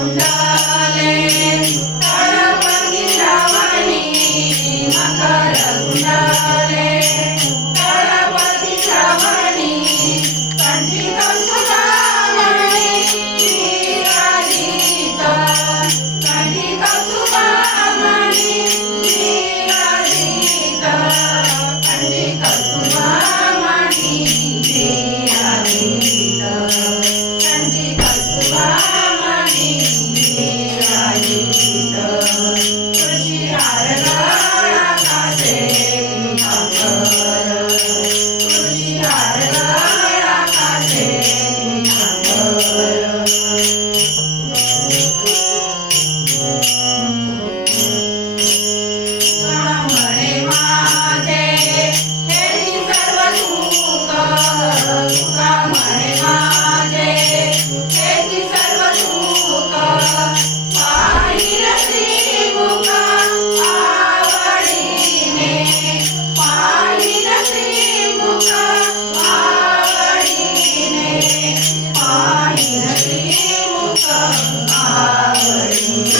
कुंडले तळपती श्रावणी मकर कुंडले तळपती श्रावणी कंठी कौतुकामणी विराजित कंठी कौतुकामणी विराजित कंठी कौतुकामणी विराजित कंठी कौतुकामणी विराजित तुळशी हार गळा कासेली भाकर तुळशी हार गळा कासेली भाकर म्हणे माझे हेची सर्व सुख तुका म्हणे माझे हेची सर्व सुख पाहिल श्रीमुख आवडीने पाहिल श्रीमुख आवडीने पाहिल श्रीमुख आवडीने